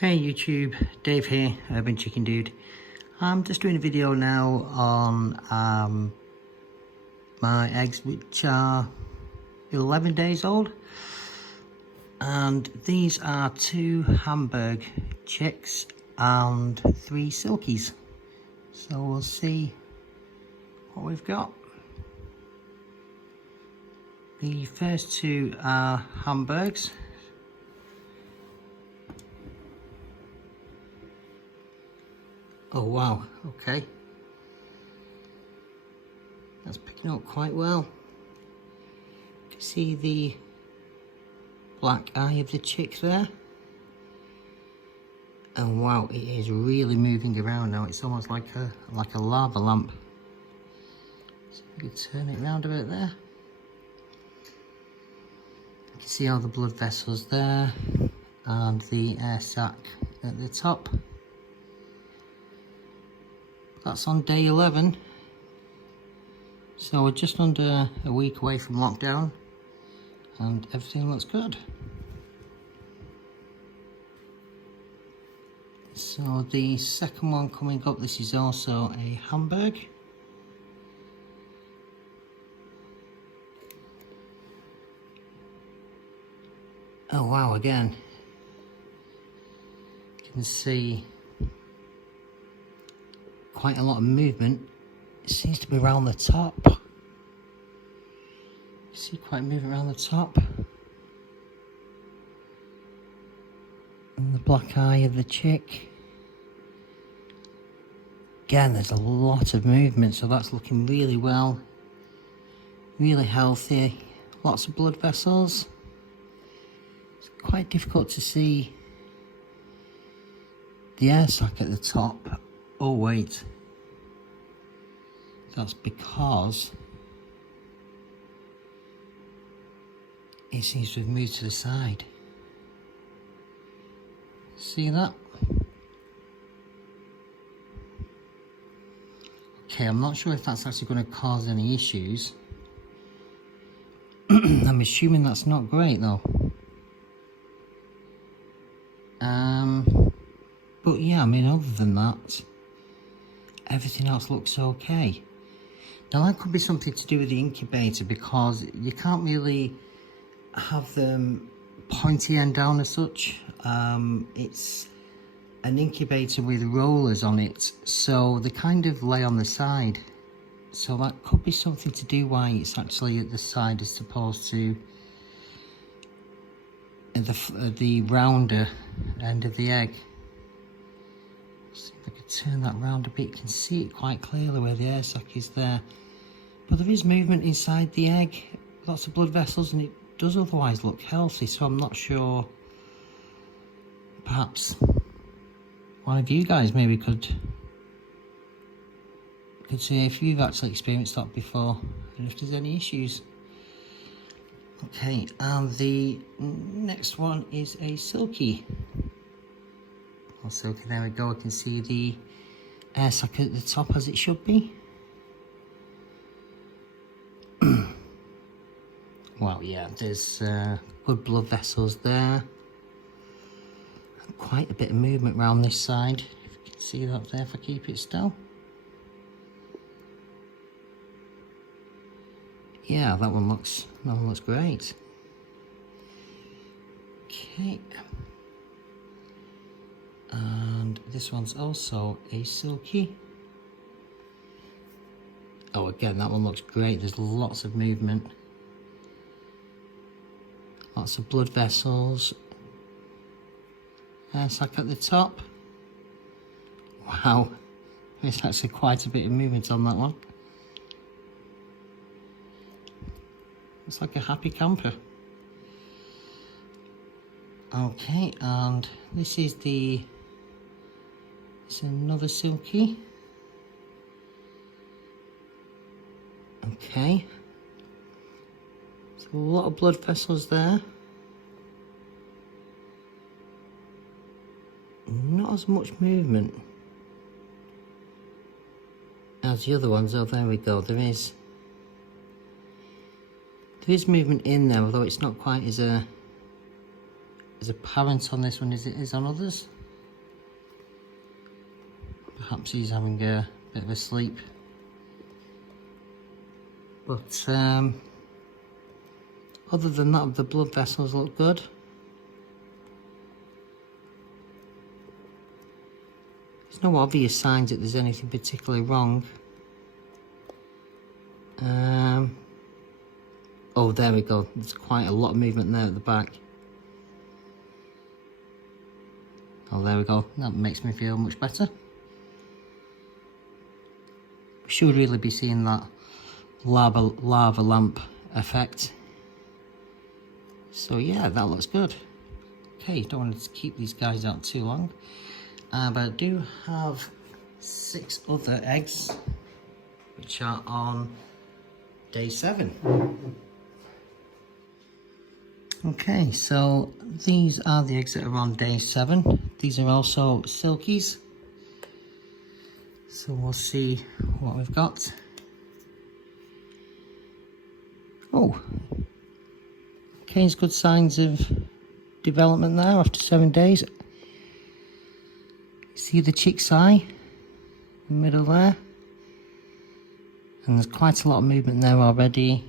Hey YouTube, Dave here, Urban Chicken Dude. I'm just doing a video now on my eggs, which are 11 days old, and these are 2 Hamburg chicks and 3 silkies. So we'll see what we've got. The first 2 are Hamburgs. Oh wow, okay. That's picking up quite well. You can see the black eye of the chick there. And wow, it is really moving around now. It's almost like a lava lamp. So we can turn it around a bit there. You can see all the blood vessels there and the air sac at the top. That's on day 11, so we're just under a week away from lockdown and everything looks good. So the second one coming up, this is also a Hamburg. Oh wow, again, you can see quite a lot of movement. It seems to be around the top. You see quite movement around the top. And the black eye of the chick. Again, there's a lot of movement, so that's looking really well. Really healthy. Lots of blood vessels. It's quite difficult to see the air sac at the top. Oh wait, that's because it seems to have moved to the side. See that? Okay, I'm not sure if that's actually going to cause any issues. I'm assuming that's not great though. But yeah, I mean, other than that, everything else looks okay. Now that could be something to do with the incubator, because you can't really have them pointy end down as such. It's an incubator with rollers on it, so they kind of lay on the side. So that could be something to do why it's actually at the side as opposed to the rounder end of the egg. See if I could turn that round a bit. You can see it quite clearly where the air sac is there. But there is movement inside the egg, lots of blood vessels, and it does otherwise look healthy, so I'm not sure. Perhaps one of you guys maybe could say if you've actually experienced that before and if there's any issues. Okay, and the next one is a silkie. Silkie, there we go. I can see the air sac at the top as it should be. Well, yeah, there's good blood vessels there. And quite a bit of movement around this side. If you can see that there, if I keep it still. Yeah, that one looks great. Okay. And this one's also a silkie. Oh, again, that one looks great. There's lots of movement. Lots of blood vessels. Air sac at the top. Wow. There's actually quite a bit of movement on that one. It's like a happy camper. Okay, and this is it's another silkie. Okay. There's a lot of blood vessels there. Not as much movement as the other ones. Oh, there we go. There is movement in there, although it's not quite as apparent on this one as it is on others. Perhaps he's having a bit of a sleep. But other than that, the blood vessels look good. There's no obvious signs that there's anything particularly wrong. Oh, there we go. There's quite a lot of movement there at the back. Oh, there we go. That makes me feel much better. We should really be seeing that lava lamp effect. So yeah, that looks good. Okay, don't want to keep these guys out too long. But I do have 6 other eggs, which are on day 7. Okay, so these are the eggs that are on day 7. These are also silkies. So we'll see what we've got. Oh, okay, there's good signs of development there after 7 days. See the chick's eye in the middle there? And there's quite a lot of movement there already.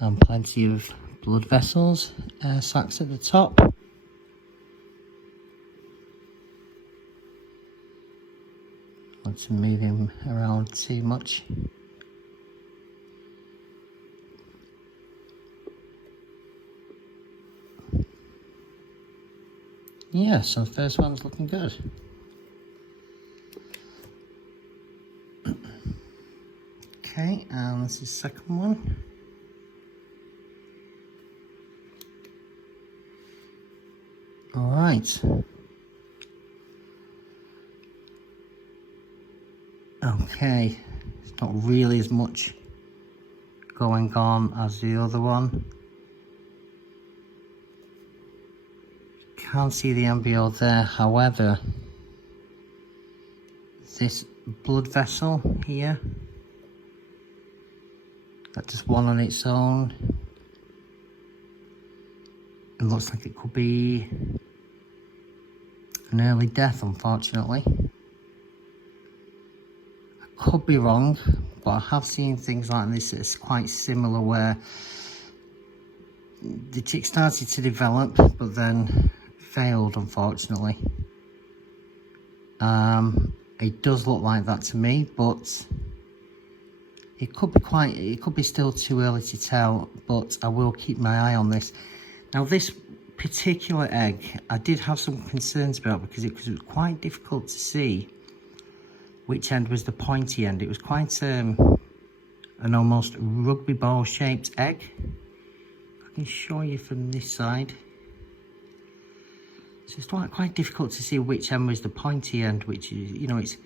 And plenty of blood vessels, air sacs at the top. Not to move him around too much. Yeah, so the first one's looking good. Okay, and this is the second one. Alright. Okay, it's not really as much going on as the other one. Can't see the embryo there, however, this blood vessel here, that's just one on its own. It looks like it could be an early death, unfortunately. I could be wrong, but I have seen things like this that's quite similar, where the chick started to develop but then failed, unfortunately. It does look like that to me, but it could be still too early to tell, but I will keep my eye on this. Now, this particular egg, I did have some concerns about because it was quite difficult to see which end was the pointy end. It was quite an almost rugby ball shaped egg. I can show you from this side. So it's quite difficult to see which end was the pointy end, which is, you know, it's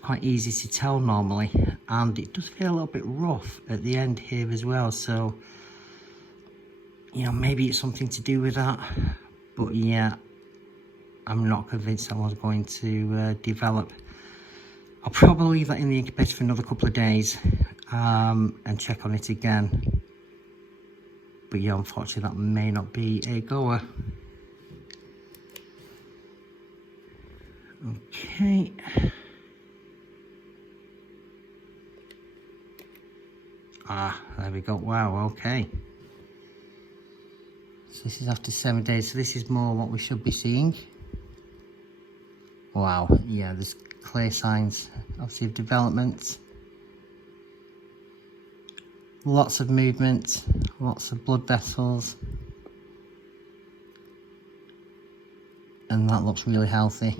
quite easy to tell normally, and it does feel a little bit rough at the end here as well. So, you know, maybe it's something to do with that, but yeah, I'm not convinced that one's going to develop. I'll probably leave that in the incubator for another couple of days and check on it again. But yeah, unfortunately, that may not be a goer. Okay. Ah, there we go. Wow, okay. So this is after 7 days, so this is more what we should be seeing. Wow, yeah, there's clear signs, obviously, of development. Lots of movement, lots of blood vessels. And that looks really healthy.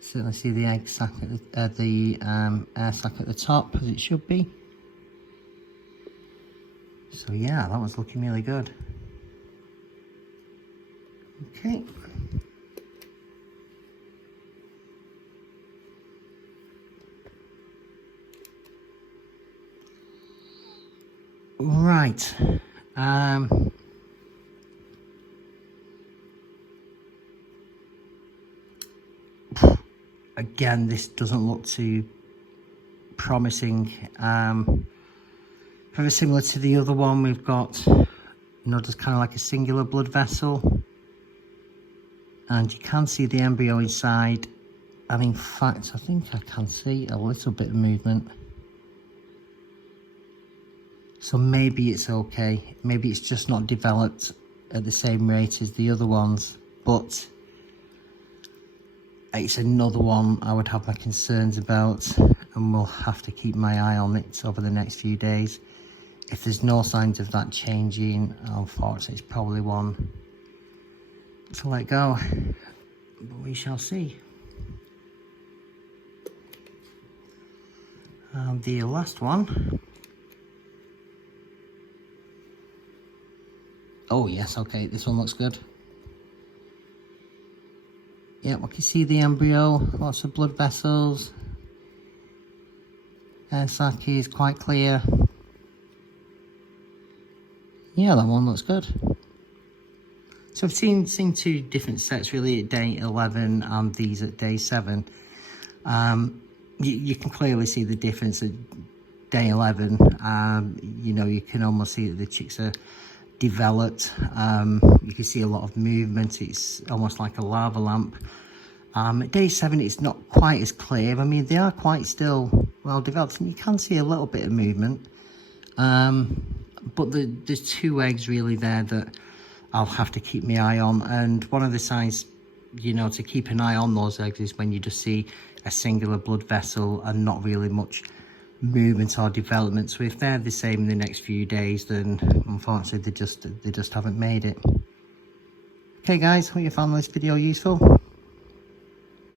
Certainly see the egg sac at the air sac at the top, as it should be. So yeah, that was looking really good. Okay. Right. Again, this doesn't look too promising. Very similar to the other one, we've got, you know, just kind of like a singular blood vessel. and you can see the embryo inside, and in fact I think I can see a little bit of movement. So maybe it's okay, maybe it's just not developed at the same rate as the other ones, but it's another one I would have my concerns about, and we'll have to keep my eye on it over the next few days. If there's no signs of that changing, unfortunately it's probably one to let go, but we shall see. And the last one. Oh yes, okay, this one looks good. Yeah, we can see the embryo, lots of blood vessels. Silkie is quite clear. Yeah, that one looks good. So I've seen two different sets really at day 11 and these at day 7. You can clearly see the difference at day 11. You know, you can almost see that the chicks are developed. You can see a lot of movement. It's almost like a lava lamp. At day 7 it's not quite as clear. I mean, they are quite still well developed, and you can see a little bit of movement. But there's 2 eggs really there that I'll have to keep my eye on, and one of the signs, you know, to keep an eye on those eggs is when you just see a singular blood vessel and not really much movement or development. So if they're the same in the next few days, then unfortunately they just haven't made it. Okay guys, hope you found this video useful.